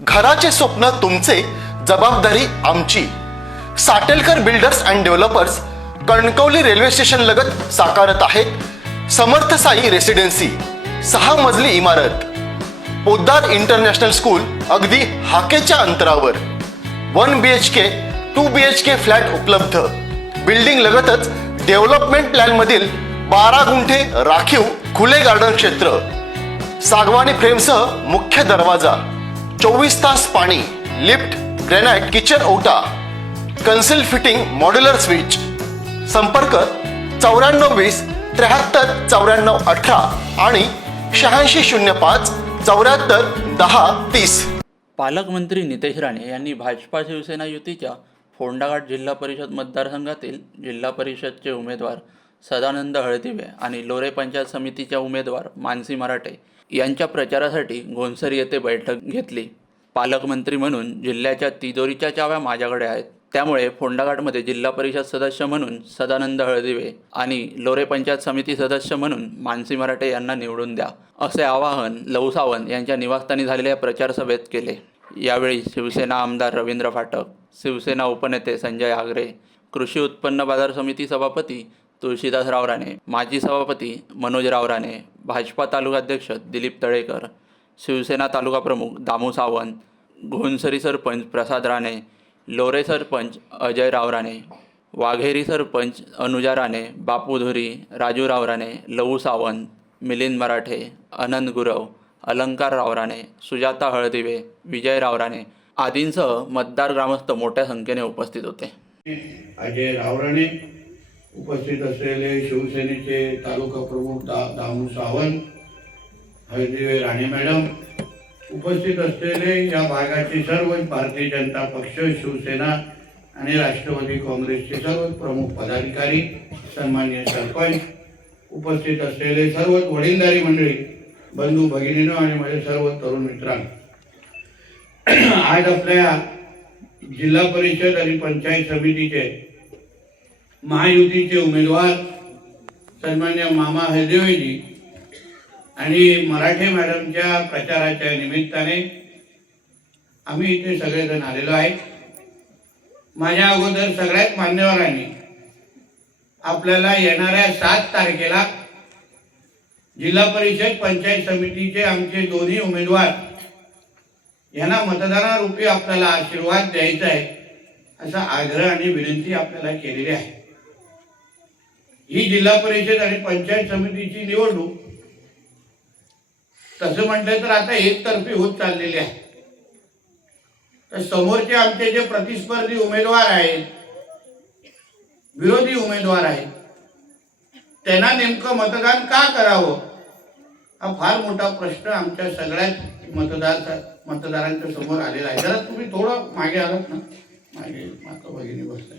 घराचे स्वप्न तुमचे, जबाबदारी आमची. Satelkar builders and developers Kankavli railway station लगत साकारत आहेत समर्थ साई रेसिडेन्सी. 6 मजली इमारत, पोद्दार इंटरनॅशनल स्कूल अगदी हाकेच्या अंतरावर. 1 BHK 2 BHK फ्लॅट उपलब्ध. बिल्डिंग लगतच डेव्हलपमेंट प्लॅन मधील 12 गुंठे राखीव खुले गार्डन क्षेत्र. सागवानी फ्रेमसह मुख्य दरवाजा, 24 तास पाणी, लिफ्ट, ग्रेनाइट किचन ओटा, कन्सिल फिटिंग मॉड्युलर स्विच. संपर्क 9420 73 94 18 आणि 8605 74 10 30. पालकमंत्री नितेश राणे यांनी भाजपा शिवसेना युतीच्या फोंडाघाट जिल्हा परिषद मतदारसंघातील जिल्हा परिषदचे उमेदवार सदानंद हळदिवे आणि लोरे पंचायत समितीच्या उमेदवार मानसी मराठे यांच्या प्रचारासाठी घोणसरी येथे बैठक घेतली. पालकमंत्री म्हणून जिल्ह्याच्या तिजोरीच्या चाव्या माझ्याकडे आहेत, त्यामुळे फोंडाघाटमध्ये जिल्हा परिषद सदस्य म्हणून सदानंद हळदिवे आणि लोरे पंचायत समिती सदस्य म्हणून मानसी मराठे यांना निवडून द्या, असे आवाहन लहू सावंत यांच्या निवासस्थानी झालेल्या प्रचार सभेत केले. यावेळी शिवसेना आमदार रवींद्र फाटक, शिवसेना उपनेते संजय आगरे, कृषी उत्पन्न बाजार समिती सभापती तुळशीदासराव राणे, माजी सभापती मनोजराव राणे, भाजपा तालुकाध्यक्ष दिलीप तळेकर, शिवसेना तालुका प्रमुख दामू सावंत, घोणसरी सरपंच प्रसाद राणे, लोरे सरपंच अजयराव राणे, वाघेरी सरपंच अनुजा राणे, बापू धुरी, राजूराव राणे, लहू सावंत, मिलिंद मराठे, अनंत गुरव, अलंकारराव राणे, सुजाता हळदिवे, विजयराव राणे आदींसह मतदार ग्रामस्थ मोठ्या संख्येने उपस्थित होते. अजयराव राणे, उपस्थित असलेले शिवसेनेचे तालुका प्रमुख दामू सावंत, हळदिवे राणे मॅडम, उपस्थित असलेले या भागाचे सर्व भारतीय जनता पक्ष, शिवसेना आणि राष्ट्रवादी काँग्रेसचे सर्व प्रमुख पदाधिकारी, सन्माननीय सरपंच, उपस्थित असलेले सर्व वडीलधारी मंडळी, बंधू भगिनींनो आणि माझे सर्व तरुण मित्रांनो, आज आपल्या जिल्हा परिषद आणि पंचायत समितीचे महायुतीचे उमेदवार सन्मान्य मामा हळदिवेजी आणि मराठे मॅडमच्या प्रचाराच्या निमित्ताने आम्ही इथे सगळेजण आलेलो आहे. माझ्या अगोदर सगळ्यात मान्यवरांनी आपल्याला येणाऱ्या 7 तारखेला जिल्हा परिषद पंचायत समितीचे आमचे दोन्ही उमेदवार यांना मतदानारूपी आपल्याला आशीर्वाद द्यायचा आहे असा आग्रह आणि विनंती आपल्याला केलेली आहे. ही जिल्हा परिषद आणि पंचायत समितीची निवडणूक तसं म्हटलं तर आता एकतर्फी होत चाललेली आहे. तर समोरचे आमचे जे प्रतिस्पर्धी उमेदवार आहेत, विरोधी उमेदवार आहेत, त्यांना नेमकं मतदान का करावं हा फार मोठा प्रश्न आमच्या सगळ्याच मतदारांच्या समोर आलेला आहे. जरा तुम्ही थोडं मागे आलात ना, मागे माता भगिनी बसलाय,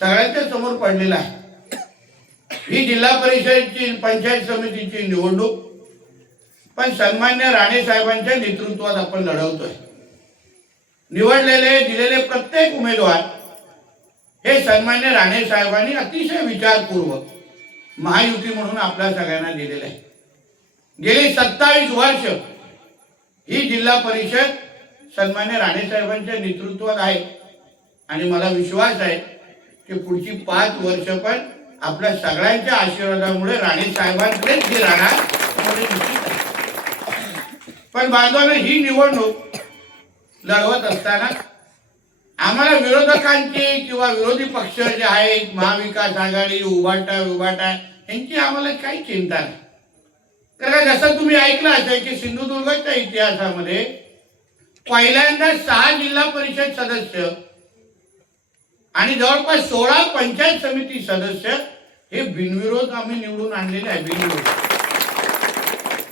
सगळ्यांच्या समोर पडलेला आहे. ही जिल्हा परिषदची पंचायत समितीची निवडणूक पण सन्मान्य राणे साहेबांच्या नेतृत्वात आपण लढवतोय. निवडलेले दिलेले प्रत्येक उमेदवार हे सन्मान्य राणे साहेबांनी अतिशय विचारपूर्वक महायुती म्हणून आपल्या सगळ्यांना दिलेले आहे. गेली 27 वर्ष ही जिल्हा परिषद सन्मान्य राणे साहेबांच्या नेतृत्वात आहे आणि मला विश्वास आहे की पुढची 5 वर्ष पण आपल्या सगळ्यांच्या आशीर्वादामुळे राणे साहेबांकडेच ही राहणार. पण बांधवांनो, ही निवडणूक लढवत असताना आम्हाला विरोधकांची किंवा विरोधी पक्ष जे आहेत, महाविकास आघाडी, उभाटा यांची आम्हाला काही चिंता नाही. कारण जसं तुम्ही ऐकलं असेल की सिंधुदुर्गच्या इतिहासामध्ये पहिल्यांदा 6 जिल्हा परिषद सदस्य आणि जवळपास 16 पंचायत समिती सदस्य हे बिनविरोध आम्ही निवडून आणलेले आहे. बिनविरोध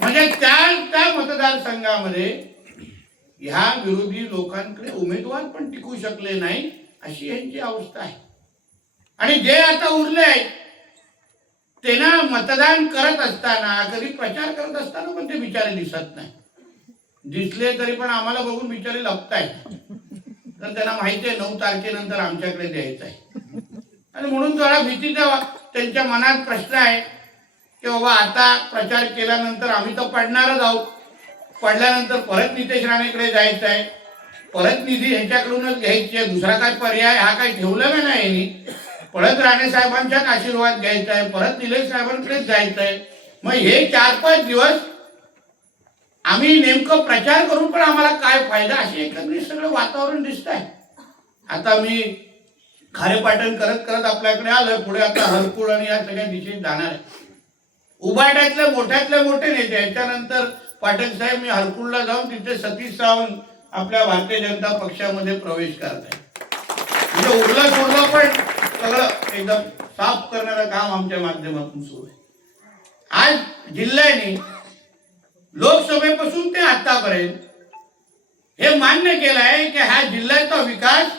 म्हणजे त्या मतदारसंघामध्ये ह्या विरोधी लोकांकडे उमेदवार पण टिकू शकले नाही अशी यांची अवस्था आहे. आणि जे आता उरले आहेत त्यांना मतदान करत असताना, कधी प्रचार करत असताना पण ते बिचारे दिसत नाही. दिसले तरी पण आम्हाला बघून बिचारे लपतायत. तर त्यांना माहिती आहे 9 तारखेनंतर आमच्याकडे द्यायचं आहे आणि म्हणून जरा भीतीचा त्यांच्या मनात प्रश्न आहे की बाबा आता प्रचार केल्यानंतर आम्ही तर पडणारच आहोत, पडल्यानंतर परत नितेश राणेकडे जायचं आहे, परत निधी ह्याच्याकडूनच घ्यायची आहे, दुसरा काय पर्याय हा काही ठेवला नाही यांनी. परत राणे साहेबांच्याच आशीर्वाद घ्यायचा आहे, परत निलेश साहेबांकडेच जायचं आहे. मग हे 4-5 दिवस आम्ही नेमकं प्रचार करून पण आम्हाला काय फायदा, असे एकंदरीत सगळं वातावरण दिसत आहे. आता मी खारेपाटण करत करत आपल्याकडे आलोय, पुढे आता हरकुळ आणि या सगळ्या दिशेने जाणार आहे. उबाटातले मोठ्यातले मोठे नेते, याच्यानंतर पाटील साहेब मी हरकुळला जाऊन तिथे सतीश सावंत आपल्या भारतीय जनता पक्षामध्ये प्रवेश करत आहे. म्हणजे उरलं सोडलं पण सगळं एकदम साफ करणारं काम आमच्या माध्यमातून सुरू आहे. आज जिल्ह्याने लोकसभेपासून ते आतापर्यंत हे मान्य केलं आहे की हा जिल्ह्याचा विकास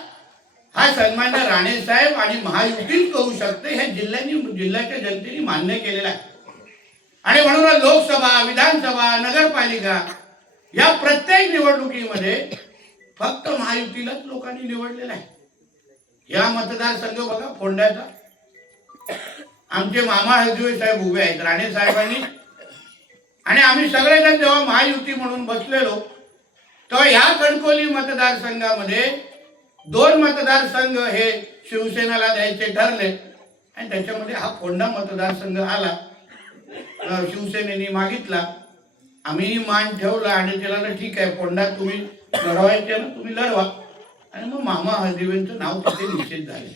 हा सन्मान्य राणे साहेब आणि महायुतीच करू शकते, हे जिल्ह्याच्या जनतेने मान्य केलेलं आहे. आणि म्हणून लोकसभा, विधानसभा, नगरपालिका या प्रत्येक निवडणुकीमध्ये फक्त महायुतीलाच लोकांनी निवडलेलं आहे. या मतदारसंघ बघा फोंड्याचा, आमचे मामा हळदिवे साहेब उभे आहेत राणे साहेबांनी, आणि आम्ही सगळेजण जेव्हा महायुती म्हणून बसलेलो तेव्हा ह्या कणकवली मतदारसंघामध्ये 2 मतदारसंघ हे शिवसेनेला द्यायचे ठरले आणि त्याच्यामध्ये हा फोंडा मतदारसंघ आला. शिवसेनेने मागितला, आम्ही मान ठेवला आणि त्याला ठीक आहे फोंडा तुम्ही लढवायचे ना, तुम्ही लढवा. आणि मग मामा हळदिवेंचं नाव तिथे निश्चित झाले.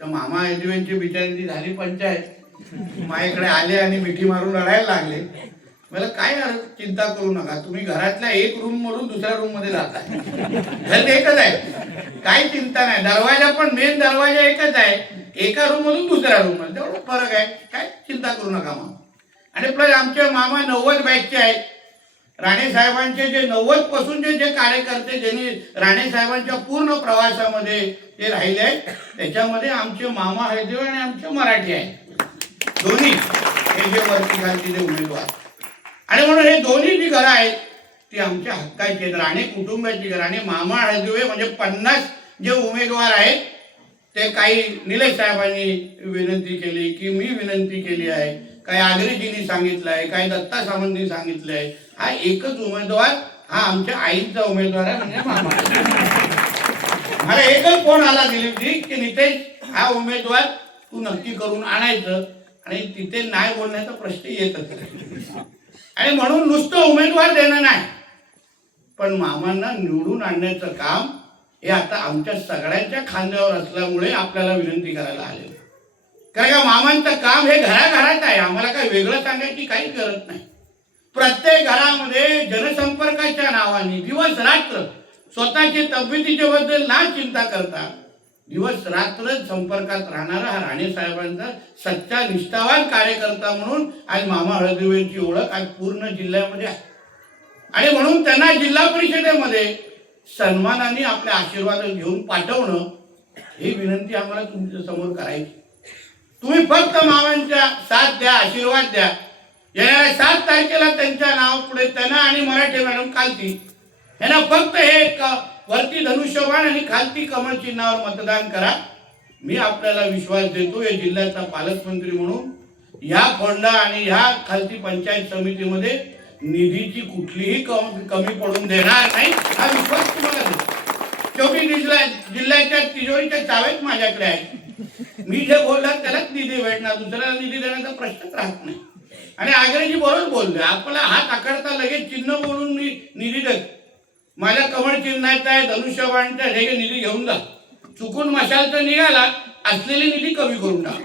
तर मामा हळदिवेंची बिचाऱ्यांची झाली पंचायत, माझ्याकडे आले आणि मिठी मारून लढायला लागले. मला काय चिंता करू नका, तुम्ही घरातल्या एक रूम मधून दुसऱ्या रूम मध्ये जाताय, घर एकच आहे, काही चिंता नाही. दरवाजा पण मेन दरवाजा एकच आहे, एका रूम मधून दुसऱ्या रूम मध्ये, तेवढं फरक आहे, काय चिंता करू नका मामा. आणि प्लस आमचे मामा 90 बॅचचे आहेत. राणे साहेबांचे जे 90 पासून जे कार्यकर्ते ज्यांनी राणे साहेबांच्या पूर्ण प्रवासामध्ये जे राहिले आहेत, त्याच्यामध्ये आमचे मामा हळदिवे आणि आमचे मराठी आहेत दोन्ही, हे जे वरती खालची जे उमेदवार. आणि म्हणून हे दोन्ही जी घरं आहेत ती आमच्या हक्काची आहेत, राणे कुटुंबाची घरं. आणि मामा हळदिवे म्हणजे 50 जे उमेदवार आहेत ते काही निलेश साहेबांनी विनंती केली की मी विनंती केली आहे, काही आगरीजींनी सांगितलं आहे, काही दत्ता सावंतनी सांगितलं आहे. हा एकच उमेदवार हा आमच्या आईचा उमेदवार आहे, म्हणजे मामा. मला एकच फोन आला दिलीपजी की नितेश हा उमेदवार तू नक्की करून आणायचं, आणि तिथे नाही बोलण्याचा प्रश्न येतच नाही. आणि म्हणून नुसतं उमेदवार देणं नाही, पण मामांना निवडून आणण्याचं काम हे आता आमच्या सगळ्यांच्या खांद्यावर असल्यामुळे आपल्याला विनंती करायला आले. कारण का मामांचं काम हे घराघरात आहे, आम्हाला काही वेगळं सांगायची काही गरज नाही. प्रत्येक घरामध्ये जनसंपर्काच्या नावाने दिवस रात्र स्वतःच्या तब्येतीच्या बद्दल ना चिंता करता दिवस रात्र संपर्कात राहणारा हा राणे साहेबांचा सच्चा निष्ठावान कार्यकर्ता म्हणून आज मामा हळदिवेंची ओळख आज पूर्ण जिल्ह्यामध्ये आहे. आणि म्हणून त्यांना जिल्हा परिषदेमध्ये सन्मानाने आपल्या आशीर्वाद घेऊन पाठवणं ही विनंती आम्हाला तुमच्या समोर करायची. तुम्ही फक्त मामांच्या साथ द्या, आशीर्वाद द्या. येणाऱ्या 7 तारखेला त्यांच्या नाव पुढे त्यांना आणि मराठे मॅडम खालती यांना फक्त हे वरती धनुष्यबाण आणि खालती कमळ चिन्हावर मतदान करा. मी आपल्याला विश्वास देतो, या जिल्ह्याचा पालकमंत्री म्हणून या फोंडा आणि ह्या खालती पंचायत समितीमध्ये निधीची कुठलीही कमी पडून देणार नाही, हा विश्वास तुम्हाला देतो. शेवटी जिल्ह्याच्या तिजोरीच्या चाव्याच माझ्याकडे आहेत. मी जे बोलणार त्यालाच निधी भेटणार, दुसऱ्याला निधी देण्याचा प्रश्नच राहत नाही. आणि आग्रेजी बरोबर बोलले, आपला हात आकडता लगेच चिन्ह बोलून मी निधी देतो. माझ्या कमळ चिन्हाचा आहे, धनुष्यबाणचा हे निधी घेऊन जा. चुकून मशालचा निघाला असलेली निधी कमी करून टाक.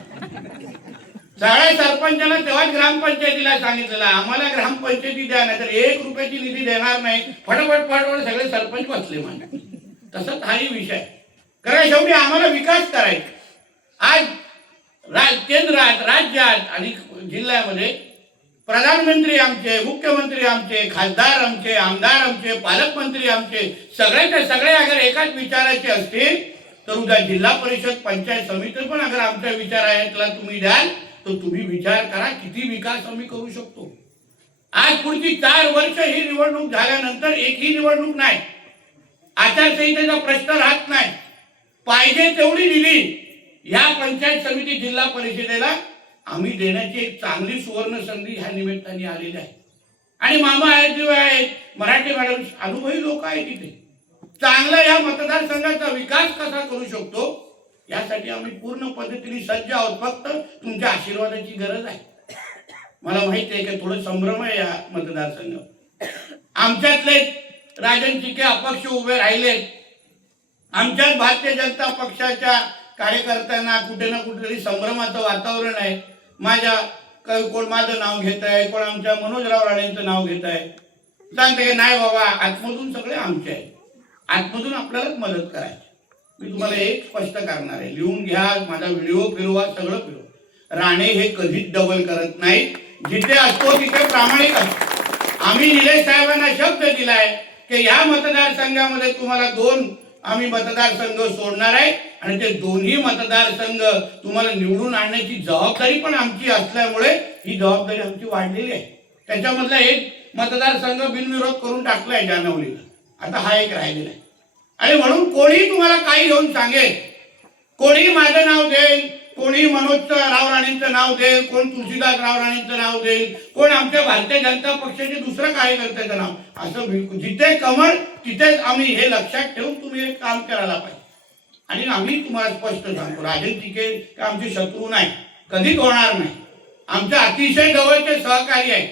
सगळ्या सरपंचांना तेव्हाच ग्रामपंचायतीला सांगितलेलं आम्हाला ग्रामपंचायती द्या, नाही तर 1 रुपयाची निधी देणार नाही. फटाफट सगळे सरपंच बसले माझे. तसंच हाही विषय, कारण शेवटी आम्हाला विकास करायचा. आज केंद्रात, राज्यात आणि जिल्ह्यामध्ये प्रधानमंत्री आमचे, मुख्यमंत्री आमचे, खासदार आमचे, आमदार आमचे, पालकमंत्री आमचे, सगळ्याचे सगळे अगर एकाच विचाराचे असतील तर उद्या जिल्हा परिषद पंचायत समिती पण अगर आमच्या विचाराला तुम्ही द्याल तर तुम्ही विचार करा किती विकास आम्ही करू शकतो. आज पुढची 4 वर्ष ही निवडणूक झाल्यानंतर एकही निवडणूक नाही, आचारसंहितेचा प्रश्न राहत नाही. पाहिजे तेवढी निधी या पंचायत समिती जिल्हा परिषदेला आम्ही देण्याची एक चांगली सुवर्ण संधी ह्या निमित्ताने आलेली आहे. आणि मामा आहेत किंवा आहेत मराठी मॅडम अनुभवी लोक आहेत तिथे. चांगला या मतदारसंघाचा विकास कसा करू शकतो यासाठी आम्ही पूर्ण पद्धतीने सज्ज आहोत. फक्त तुमच्या आशीर्वादाची गरज आहे. मला माहिती आहे की थोडं संभ्रम आहे या मतदारसंघात. आमच्यातले राजन चिके अपक्ष उभे राहिले. आमच्यात भारतीय जनता पक्षाच्या कार्यकर्त्यांना कुठे ना कुठेतरी संभ्रमाचं वातावरण आहे. कोण माझं नाव घेत आहे, कोण आमच्या मनोजराव राणेंचं नाव घेत आहे. सांगते की नाही बाबा, आतमधून सगळे आमचे आहे, आतमधून आपल्यालाच मदत करायची. मी तुम्हाला एक स्पष्ट करणार आहे, लिहून घ्या, माझा व्हिडिओ फिरवा, सगळं फिरवा. राणे हे कधीच डबल करत नाही. जिथे असतो तिथे प्रामाणिक असतो. आम्ही निलेश साहेबांना शब्द दिलाय की या मतदारसंघामध्ये तुम्हाला 2 आम्ही मतदारसंघ सोडणार आहे आणि ते दोन्ही मतदारसंघ तुम्हाला निवडून आणण्याची जबाबदारी पण आमची असल्यामुळे ही जबाबदारी आमची वाढलेली आहे. त्याच्यामधला एक मतदारसंघ बिनविरोध करून टाकलाय जानवलीला. आता हा एक राहिलेला आहे. आणि म्हणून कोणी तुम्हाला काही घेऊन सांगेल, कोणी माझं नाव देईल, कोणी मनोज राव राणेंचं नाव देईल, कोण तुळशीदास राव राणेंचं नाव देईल, कोण आमच्या भारतीय जनता पक्षाचे दुसरं कार्यकर्त्याचं नाव, असं बिलकुल जिथे कमळ तिथेच आम्ही हे लक्षात ठेवून तुम्ही हे काम करायला पाहिजे. आणि आम्ही तुम्हाला स्पष्ट सांगतो, राजन चिके आमचे शत्रू नाही, कधीच होणार नाही. आमच्या अतिशय जवळचे सहकारी आहे.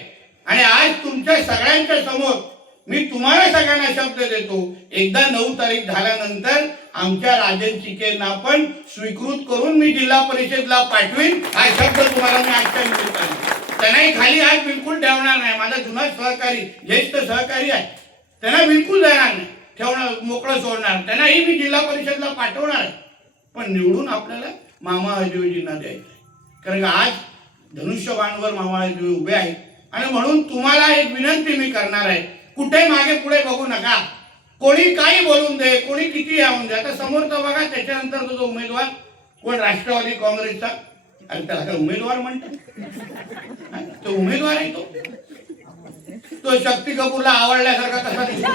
आणि आज तुमच्या सगळ्यांच्या समोर मी तुम्हाला सगळ्यांना शब्द देतो, एकदा 9 तारीख झाल्यानंतर आमच्या राजन चिकेंना पण स्वीकृत करून मी जिल्हा परिषदला पाठवीन. हा शब्द तुम्हाला मी आजच्या निमित्ताने त्यांनाही खाली हात बिलकुल ठेवणार नाही. माझा जुना सहकारी, ज्येष्ठ सहकारी आहे, त्यांना बिलकुल देणार नाही, ठेवणार, मोकळं सोडणार. त्यांनाही मी जिल्हा परिषदला पाठवणार आहे. पण निवडून आपल्याला मामा हळदिवेजींना द्यायचं आहे. कारण आज धनुष्यबाणवर मामा हळदिवे उभे आहेत. आणि म्हणून तुम्हाला एक विनंती मी करणार आहे, कुठे मागे पुढे बघू नका. कोणी काही बोलून दे, कोणी किती यावून दे. आता समोरचा बघा, त्याच्यानंतर जो उमेदवार कोण राष्ट्रवादी काँग्रेसचा, आणि त्याला काय उमेदवार म्हणतात? तो उमेदवार आहे. तो शक्ती कपूरला आवडल्यासारखा कसा दिसतो?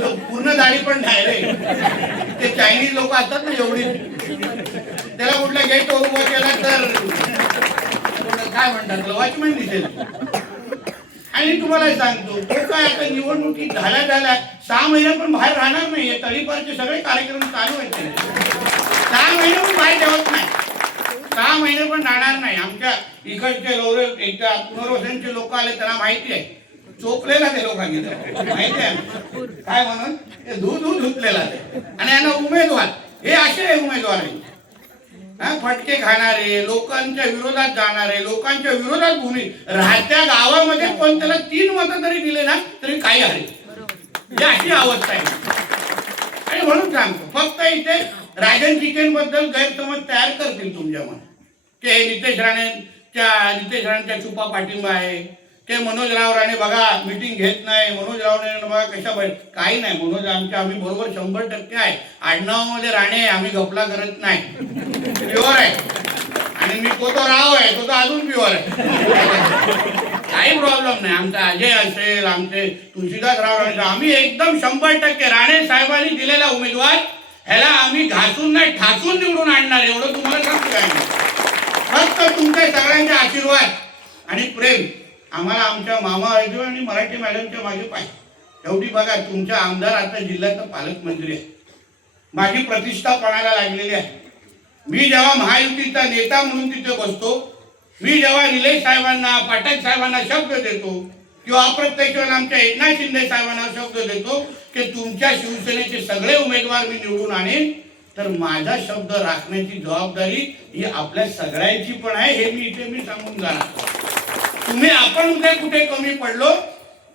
तो पूर्ण दाढी पण नाही रे. ते चायनीज लोक असतात ना एवढी, त्याला कुठल्या गेट उभा केला तर काय म्हणतात, वॉचमॅन दिसेल. आणि तुम्हाला सांगतो, तो काय आता निवडणुकीत झाल्या 6 महिने पण बाहेर राहणार नाहीये. तळीपारचे सगळे कार्यक्रम चालू आहेत. 6 महिने पण बाहेर ठेवत नाही, 6 महिने पण राहणार नाही. आमच्या इकडचे लोक, एकदा पुनर्वसनचे लोक आले, त्यांना माहिती आहे चोपलेला ते लोकांनी, माहिती आहे काय म्हणून, ते दूध धुतलेला ते. आणि यांना उमेदवार हे असे उमेदवार आहेत, फटके खाणारे, लोकांच्या विरोधात जाणारे, लोकांच्या विरोधात भूमी राहत्या गावामध्ये पण त्याला 3 मतं जरी दिले ना तरी काही हरे, ही अशी अवस्था आहे. आणि म्हणून सांगतो, फक्त इथे राजन चिकेंबद्दल गैरसमज तयार करतील तुमच्या मनात की नितेश राणेंच्या छुपा पाठिंबा आहे, ते मनोजराव राणे बघा मीटिंग घेत नाही, मनोजराव राणे बघा कशा बाहेर. काही नाही, मनोज आम्ही बरोबर 100% आहे. आडनावामध्ये राणे, आम्ही गपला करत नाही, प्युअर आहे. आणि मी तो राव आहे, तो अजून प्युअर आहे, काही प्रॉब्लेम नाही. आमचा अजय असेल, आमचे तुळशीदास राव राणे, आम्ही एकदम 100% राणे साहेबांनी दिलेला उमेदवार, ह्याला आम्ही घासून नाही ठासून निवडून आणणार, एवढं तुम्हाला सांगतो. काय फक्त तुमच्या सगळ्यांचे आशीर्वाद आणि प्रेम आम्हाला आमच्या मामा हळदिवे आणि मराठी मॅडमच्या मागे पाहिजे. शेवटी बघा, तुमचा आमदार आता जिल्ह्याचा पालकमंत्री आहे. माझी प्रतिष्ठा पणाला लागलेली आहे. मी जेव्हा महायुतीचा नेता म्हणून तिथे बसतो, मी जेव्हा निलेश साहेबांना, पाठक साहेबांना शब्द देतो किंवा अप्रत्यक्षपणे आमच्या एकनाथ शिंदे साहेबांना शब्द देतो की तुमच्या शिवसेनेचे सगळे उमेदवार मी निवडून आणेन, तर माझा शब्द राखण्याची जबाबदारी ही आपल्या सगळ्यांची पण आहे. हे मी इथे सांगून जाणार. आपण उद्या कुठे कमी पडलो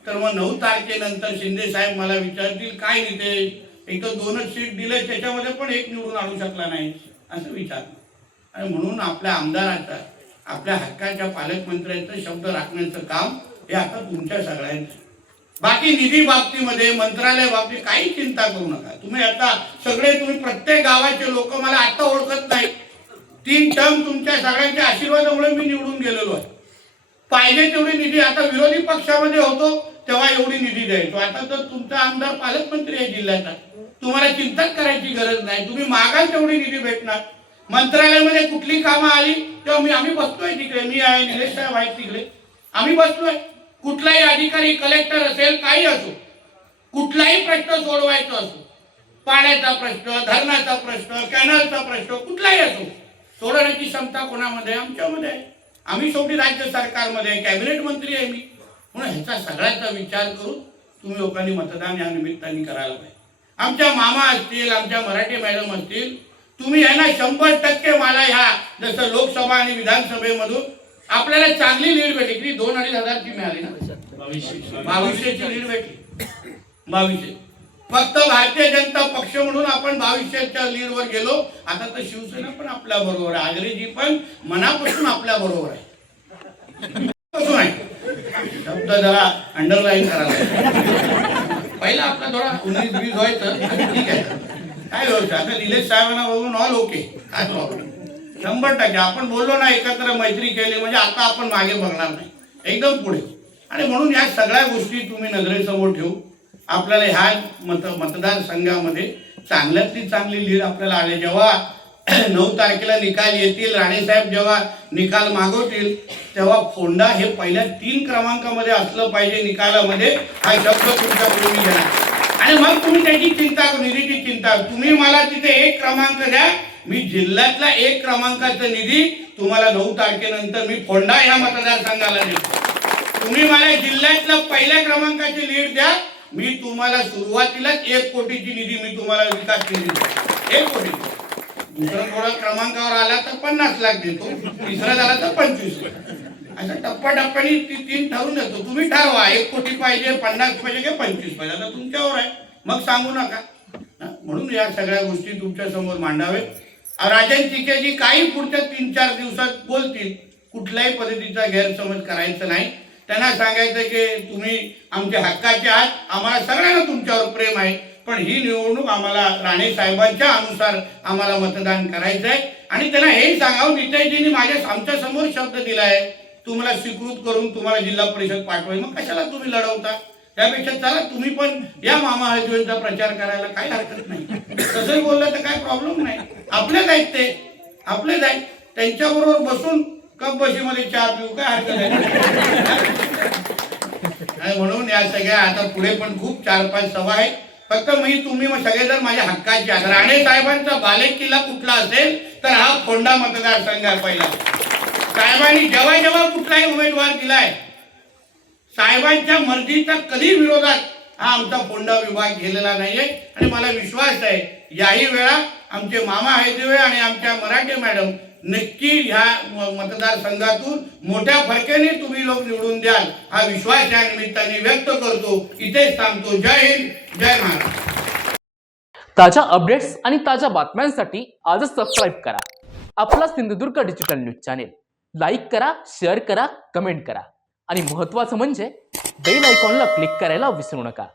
तर मग 9 तारखेनंतर शिंदे साहेब मला विचारतील, काय नितेश, एक तर 2च सीट दिले, त्याच्यामध्ये पण एक निवडून आणू शकला नाही, असं विचार. आणि म्हणून आपल्या आमदाराचा, आपल्या हक्काच्या पालकमंत्र्यांचा शब्द राखण्याचं काम हे आता तुमच्या सगळ्यांचं. बाकी निधी बाबतीमध्ये, मंत्रालय बाबतीत काही चिंता करू नका. तुम्ही आता तुम्ही प्रत्येक गावाचे लोक मला आता ओळखत नाही. 3 टर्म तुमच्या सगळ्यांच्या आशीर्वादामुळे मी निवडून गेलेलो आहे. पाहिजे तेवढी निधी, आता विरोधी पक्षामध्ये होतो तेव्हा एवढी निधी द्यायचो, आता तर तुमचा आमदार पालकमंत्री आहे जिल्ह्याचा, तुम्हाला चिंताच करायची गरज नाही. तुम्ही मागाल तेवढी निधी भेटणार. मंत्रालयामध्ये कुठली कामं आली तेव्हा आम्ही बसतोय तिकडे, मी आहे, निलेश साहेब आहेत तिकडे, आम्ही बसलोय. कुठलाही अधिकारी, कलेक्टर असेल, काही असो, कुठलाही प्रश्न सोडवायचा असो, पाण्याचा प्रश्न, धरणाचा प्रश्न, कॅनलचा प्रश्न, कुठलाही असो, सोडवण्याची क्षमता कोणामध्ये? आमच्यामध्ये आहे. आम्ही शेवटी राज्य सरकारमध्ये आहे, कॅबिनेट मंत्री आहे मी. म्हणून ह्याचा सगळ्याचा विचार करून तुम्ही लोकांनी मतदान या निमित्ताने करायला पाहिजे. आमच्या मामा असतील, आमच्या मराठी मॅडम असतील, तुम्ही आहे ना 100% मला ह्या जसं लोकसभा आणि विधानसभेमधून आपल्याला चांगली लीड भेटली. किती 2-2.5 हजारची मिळाली ना? 2200ची लीड भेटली. 2200. फक्त भारतीय जनता पक्ष म्हणून आपण 2200च्या लीडवर गेलो. आता तर शिवसेना पण आपल्या बरोबर आहे, आगरेजी पण मनापासून आपल्या बरोबर आहे. शब्द जरा अंडरलाईन करायला पहिला आपला थोडा 19-20 व्हायचं, ठीक आहे. काय व्हायचं आता निलेश साहेबांना बघून ऑल ओके, काय प्रॉब्लेम. 100% आपण बोललो ना, एकत्र मैत्री केली म्हणजे आता आपण मागे बघणार नाही, एकदम पुढे. आणि म्हणून या सगळ्या गोष्टी तुम्ही नजरेसमोर ठेवू. आपल्याला ह्या मतदारसंघामध्ये चांगल्यातली चांगली लीड आपल्याला आले. जेव्हा 9 तारखेला निकाल येतील, राणेसाहेब जेव्हा निकाल मागवतील, तेव्हा फोंडा हे पहिल्या 3 क्रमांकामध्ये असलं पाहिजे निकालामध्ये, हा शब्द तुमच्या पुढे मी घेणार. आणि मग तुम्ही त्याची चिंता करू, निधीची चिंता. तुम्ही मला तिथे 1 क्रमांक द्या, मी जिल्ह्यातला 1 क्रमांकाचा निधी तुम्हाला 9 तारखेनंतर मी फोंडा ह्या मतदारसंघाला देतो. तुम्ही मला जिल्ह्यातल्या पहिल्या क्रमांकाची लीड द्या, मी तुम्हाला सुरुवातीलाच 1 कोटीची निधी मी तुम्हाला विकास निधी देतो. 1 कोटी. दुसरा थोडा क्रमांकावर आला तर 50 लाख देतो, तिसरा झाला तर 25 लाख. असं टप्प्याटप्प्याने 3 ठरवून देतो. तुम्ही ठरवा 1 कोटी पाहिजे, 50 पाहिजे की 25 पाहिजे, आता तुमच्यावर आहे. मग सांगू नका. म्हणून या सगळ्या गोष्टी तुमच्या समोर मांडावे. राजन चिकेजी काही पुढच्या 3-4 दिवसात बोलतील, कुठल्याही पद्धतीचा गैरसमज करायचा नाही. त्यांना सांगायचं की तुम्ही आमच्या हक्काचे आहात, आम्हाला सगळ्यांना तुमच्यावर प्रेम आहे, पण ही निवडणूक आम्हाला राणे साहेबांच्या अनुसार आम्हाला मतदान करायचं आहे. आणि त्यांना हे सांगावं, नितेशजींनी आमच्या समोर शब्द दिला आहे, तुम्हाला स्वीकृत करून तुम्हाला जिल्हा परिषद पाठवाय, मग कशाला तुम्ही लढवता? त्यापेक्षा चला तुम्ही पण या मामा हळदीचा प्रचार करायला काही हरकत नाही. तसंही बोललं तर काय प्रॉब्लेम नाही. आपलेच आहेत ते, आपलेच आहेत. त्यांच्याबरोबर बसून कप बशीमध्ये चहा पिऊ, काय हरकत आहे. म्हणून या सगळ्या आता पुढे पण खूप 4-5 सभा आहेत. फक्त तुम्ही सगळेजण माझ्या हक्काचे आहात. राणे साहेबांचा बालेक किल्ला कुठला असेल तर हा फोंडा मतदारसंघ आहे. पहिला साहेबांनी जेव्हा जेव्हा कुठलाही उमेदवार दिलाय, साहेबांच्या मर्जीचा कधी विरोधात हा आमचा फोंडा विभाग गेलेला नाहीये. आणि मला विश्वास आहे याही वेळा आमचे मामा हैदवे आणि आमच्या मराठे मॅडम नक्की ह्या मतदारसंघातून मोठ्या फरकेने तुम्ही लोक निवडून द्याल, हा विश्वास या निमित्ताने व्यक्त करतो. इथेच थांबतो. जय हिंद, जय महाराष्ट्र. ताज्या अपडेट्स आणि ताज्या बातम्यांसाठी आजच सबस्क्राईब करा आपला Sindhudurg digital news channel. Like करा, शेअर करा, कमेंट करा आणि महत्त्वाचं म्हणजे बेल आयकॉनला क्लिक करायला विसरू नका.